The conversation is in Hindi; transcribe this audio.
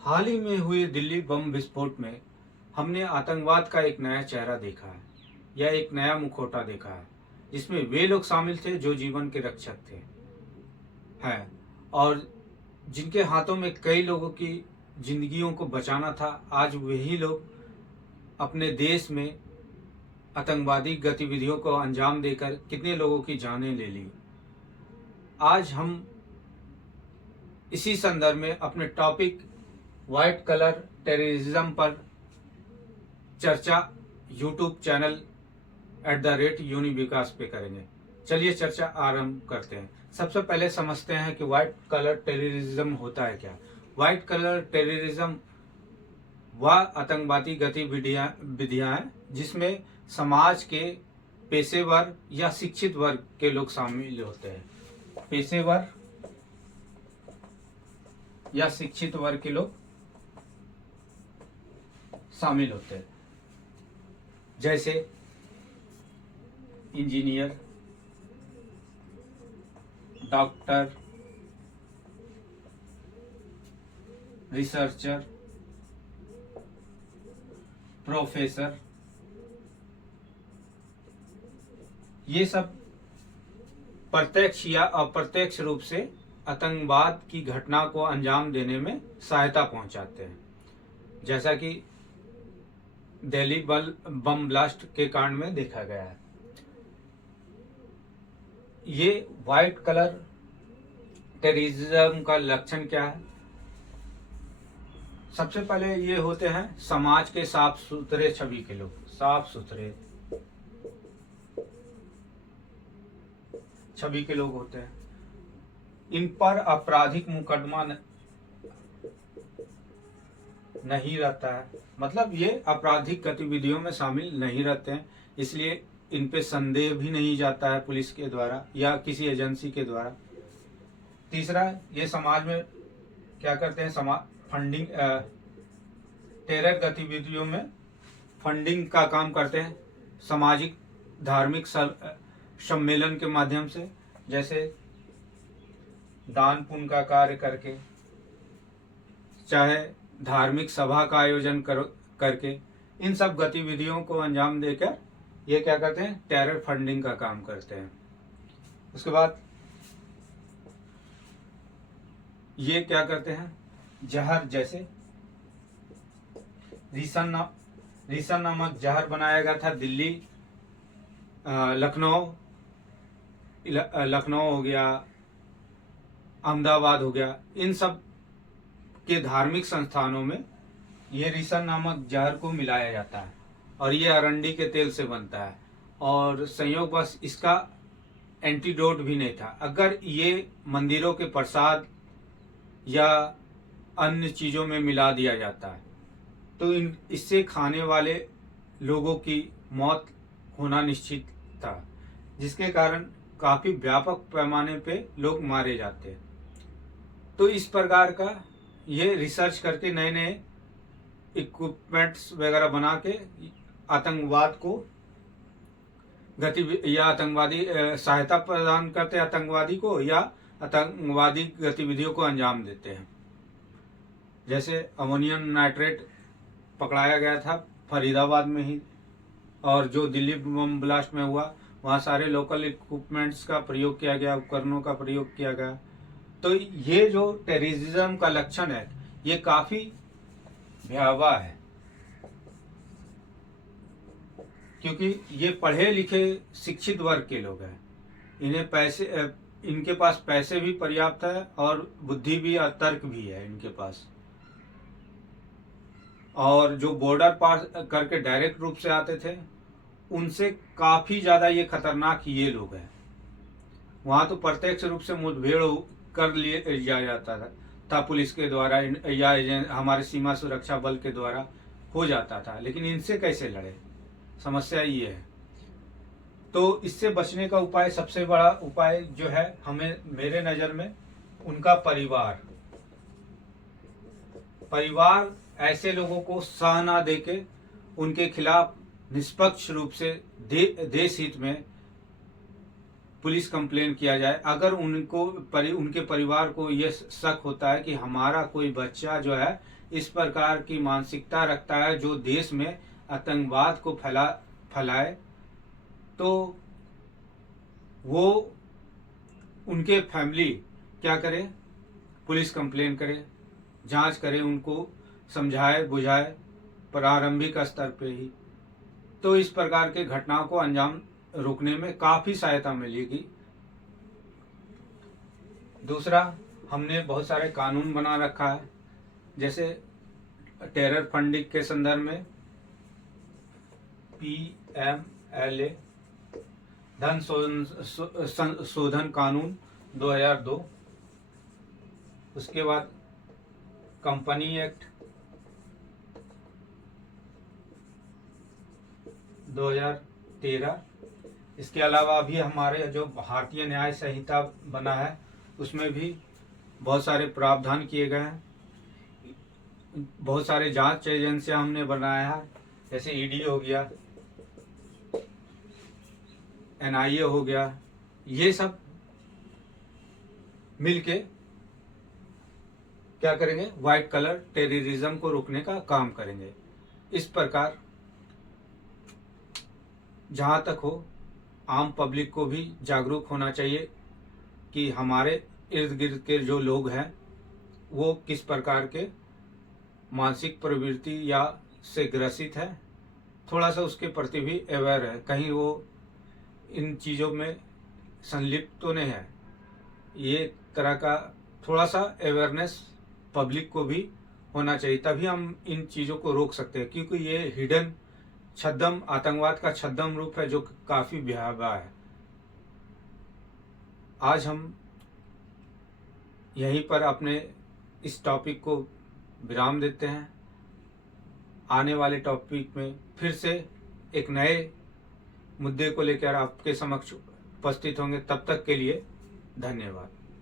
हाल ही में हुए दिल्ली बम विस्फोट में हमने आतंकवाद का एक नया चेहरा देखा है या एक नया मुखौटा देखा है जिसमें वे लोग शामिल थे जो जीवन के रक्षक थे हैं और जिनके हाथों में कई लोगों की जिंदगियों को बचाना था। आज वही लोग अपने देश में आतंकवादी गतिविधियों को अंजाम देकर कितने लोगों की जानें ले ली। आज हम इसी संदर्भ में अपने टॉपिक व्हाइट कलर टेररिज्म पर चर्चा यूट्यूब चैनल @यूनिविकास पे करेंगे। चलिए चर्चा आरंभ करते हैं। सबसे पहले समझते हैं कि व्हाइट कलर टेररिज्म होता है क्या। व्हाइट कलर टेररिज्म वह आतंकवादी गतिविधियां हैं जिसमें समाज के पेशेवर या शिक्षित वर्ग के लोग शामिल होते हैं। पेशेवर या शिक्षित वर्ग के लोग शामिल होते हैं, जैसे इंजीनियर, डॉक्टर, रिसर्चर, प्रोफेसर। ये सब प्रत्यक्ष या अप्रत्यक्ष रूप से आतंकवाद की घटना को अंजाम देने में सहायता पहुंचाते हैं, जैसा कि दिल्ली बम ब्लास्ट के कांड में देखा गया है। ये व्हाइट कलर टेररिज्म का लक्षण क्या है? सबसे पहले ये होते हैं समाज के साफ सुथरे छवि के लोग। साफ सुथरे छवि के लोग होते हैं, इन पर आपराधिक मुकदमा नहीं रहता है, मतलब ये आपराधिक गतिविधियों में शामिल नहीं रहते हैं, इसलिए इन पे संदेह भी नहीं जाता है पुलिस के द्वारा या किसी एजेंसी के द्वारा। तीसरा, ये समाज में क्या करते हैं, फंडिंग टेरर गतिविधियों में फंडिंग का काम करते हैं, सामाजिक धार्मिक सम्मेलन के माध्यम से, जैसे दान पुण्य का कार्य करके, चाहे धार्मिक सभा का आयोजन करके, इन सब गतिविधियों को अंजाम देकर ये क्या करते हैं, टेरर फंडिंग का काम करते हैं। उसके बाद ये क्या करते हैं, जहर, जैसे रीसन नामक जहर बनाया गया था दिल्ली, लखनऊ हो गया, अहमदाबाद हो गया, इन सब के धार्मिक संस्थानों में ये रीसन नामक जहर को मिलाया जाता है और ये अरंडी के तेल से बनता है और संयोगवश इसका एंटीडोट भी नहीं था। अगर ये मंदिरों के प्रसाद या अन्य चीजों में मिला दिया जाता है तो इससे खाने वाले लोगों की मौत होना निश्चित था, जिसके कारण काफी व्यापक पैमाने पे लोग मारे जाते हैं। तो इस प्रकार का ये रिसर्च करके नए नए इक्विपमेंट्स वगैरह बना के आतंकवाद को या आतंकवादी सहायता प्रदान करते हैं आतंकवादी को, या आतंकवादी गतिविधियों को अंजाम देते हैं। जैसे अमोनियम नाइट्रेट पकड़ाया गया था फरीदाबाद में ही, और जो दिल्ली बम ब्लास्ट में हुआ वहाँ सारे लोकल इक्विपमेंट्स का प्रयोग किया गया, उपकरणों का प्रयोग किया गया। तो ये जो टेररिज्म का लक्षण है ये काफी भयावह है, क्योंकि ये पढ़े लिखे शिक्षित वर्ग के लोग हैं, इनके पास पैसे भी पर्याप्त है और बुद्धि भी और तर्क भी है इनके पास, और जो बॉर्डर पार करके डायरेक्ट रूप से आते थे उनसे काफी ज्यादा ये खतरनाक ये लोग हैं। वहां तो प्रत्यक्ष रूप से मुठभेड़ कर लिए जाता था पुलिस के द्वारा या हमारे सीमा सुरक्षा बल के द्वारा हो जाता था, लेकिन इनसे कैसे लड़े, समस्या ये है। तो इससे बचने का उपाय, सबसे बड़ा उपाय जो है हमें, मेरे नजर में, उनका परिवार ऐसे लोगों को सह ना देके उनके खिलाफ निष्पक्ष रूप से देश हित में पुलिस कंप्लेन किया जाए। अगर उनके परिवार को ये शक होता है कि हमारा कोई बच्चा जो है इस प्रकार की मानसिकता रखता है जो देश में आतंकवाद को फैलाए, तो वो उनके फैमिली क्या करे, पुलिस कंप्लेन करे, जांच करे, उनको समझाए बुझाए प्रारंभिक स्तर पे ही, तो इस प्रकार के घटनाओं को अंजाम रोकने में काफी सहायता मिलेगी। दूसरा, हमने बहुत सारे कानून बना रखा है, जैसे टेरर फंडिंग के संदर्भ में PMLA धन शोधन कानून 2002, उसके बाद कंपनी एक्ट 2013, इसके अलावा अभी हमारे जो भारतीय न्याय संहिता बना है उसमें भी बहुत सारे प्रावधान किए गए हैं। बहुत सारे जांच एजेंसियां हमने बनाया है, जैसे ED हो गया, NIA हो गया, ये सब मिलके क्या करेंगे, व्हाइट कलर टेररिज्म को रोकने का काम करेंगे। इस प्रकार जहां तक हो आम पब्लिक को भी जागरूक होना चाहिए कि हमारे इर्द गिर्द के जो लोग हैं वो किस प्रकार के मानसिक प्रवृत्ति या से ग्रसित है, थोड़ा सा उसके प्रति भी अवेयर है, कहीं वो इन चीज़ों में संलिप्त तो नहीं है। ये तरह का थोड़ा सा अवेयरनेस पब्लिक को भी होना चाहिए, तभी हम इन चीज़ों को रोक सकते हैं, क्योंकि ये हिडन छद्म आतंकवाद का छद्म रूप है जो काफ़ी भयावह है। आज हम यहीं पर अपने इस टॉपिक को विराम देते हैं। आने वाले टॉपिक में फिर से एक नए मुद्दे को लेकर आपके समक्ष उपस्थित होंगे। तब तक के लिए धन्यवाद।